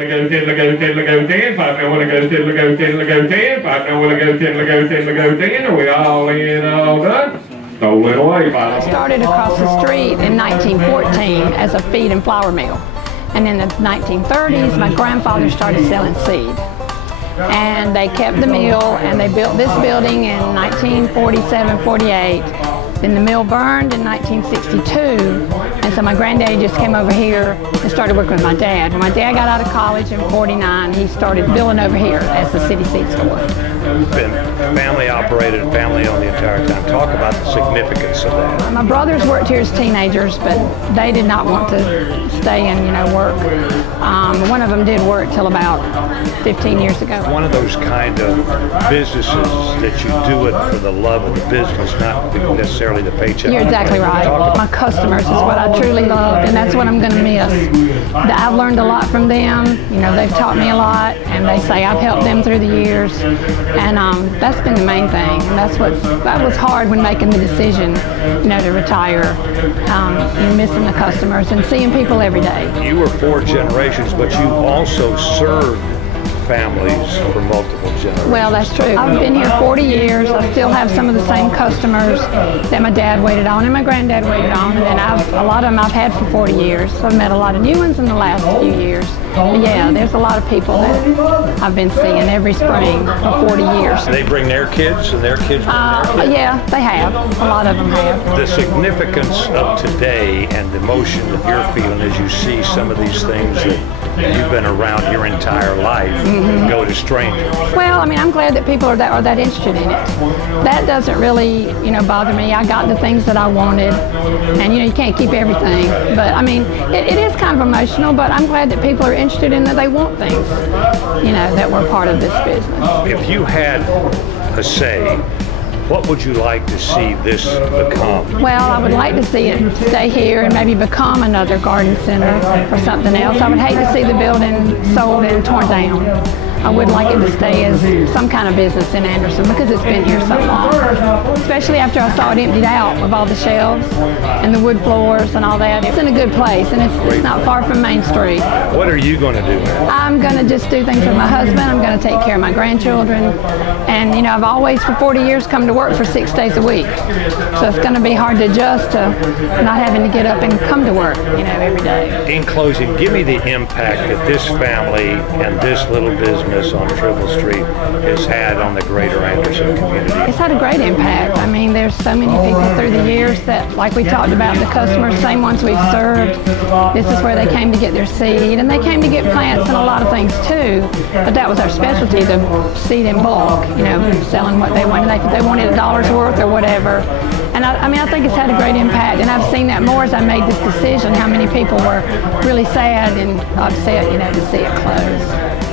want to go 10, go 10, go 10. 5 don't want to go 10, go 10, go 10. 5 don't want to go 10, go 10, go 10. Are we all in, all done? Stolen away, I started across the street in 1914 as a feed and flour mill. And in the 1930s, my grandfather started selling seed. And they kept the mill, and they built this building in 1947-48. Then the mill burned in 1962, and so my granddaddy just came over here and started working with my dad. When my dad got out of college in '49, he started building over here as the city seed store. Been family operated, family owned the entire time. Talk about the significance of that. My brothers worked here as teenagers, but they did not want to stay and work. One of them did work till about 15 years ago. One of those kind of businesses that you do it for the love of the business, not necessarily the paycheck. You're exactly right. My customers is what I truly love, and that's what I'm going to miss. I've learned a lot from them. They've taught me a lot, and they say I've helped them through the years, and that's been the main thing. And that was hard when making the decision, to retire. Missing the customers and seeing people every day. You were 4 generations, but you also served families for multiple generations. Well, that's true. I've been here 40 years. I still have some of the same customers that my dad waited on and my granddad waited on, and then a lot of them I've had for 40 years. So I've met a lot of new ones in the last few years. But yeah, there's a lot of people that I've been seeing every spring for 40 years. They bring their kids and their kids bring their kids? Yeah, they have. A lot of them have. The significance of today and the emotion that you're feeling as you see some of these things that you've been around your entire life go to strangers. Well, I'm glad that people are that interested in it. That doesn't really, bother me. I got the things that I wanted, and you can't keep everything. But it is kind of emotional. But I'm glad that people are interested in that they want things, that were part of this business. If you had a say, what would you like to see this become? Well, I would like to see it stay here and maybe become another garden center or something else. I would hate to see the building sold and torn down. I would like it to stay as some kind of business in Anderson because it's been here so long. Especially after I saw it emptied out with all the shelves and the wood floors and all that. It's in a good place, and it's not far from Main Street. What are you going to do? I'm going to just do things with my husband. I'm going to take care of my grandchildren. And I've always for 40 years come to work for 6 days a week. So it's going to be hard to adjust to not having to get up and come to work, every day. In closing, give me the impact that this family and this little business on Tribble Street has had on the greater Anderson community. It's had a great impact. There's so many people through the years that, like we talked about, the customers, same ones we've served, this is where they came to get their seed, and they came to get plants and a lot of things too, but that was our specialty, the seed in bulk, selling what they wanted. If they wanted $1 worth or whatever. And I think it's had a great impact, and I've seen that more as I made this decision, how many people were really sad and upset, to see it close.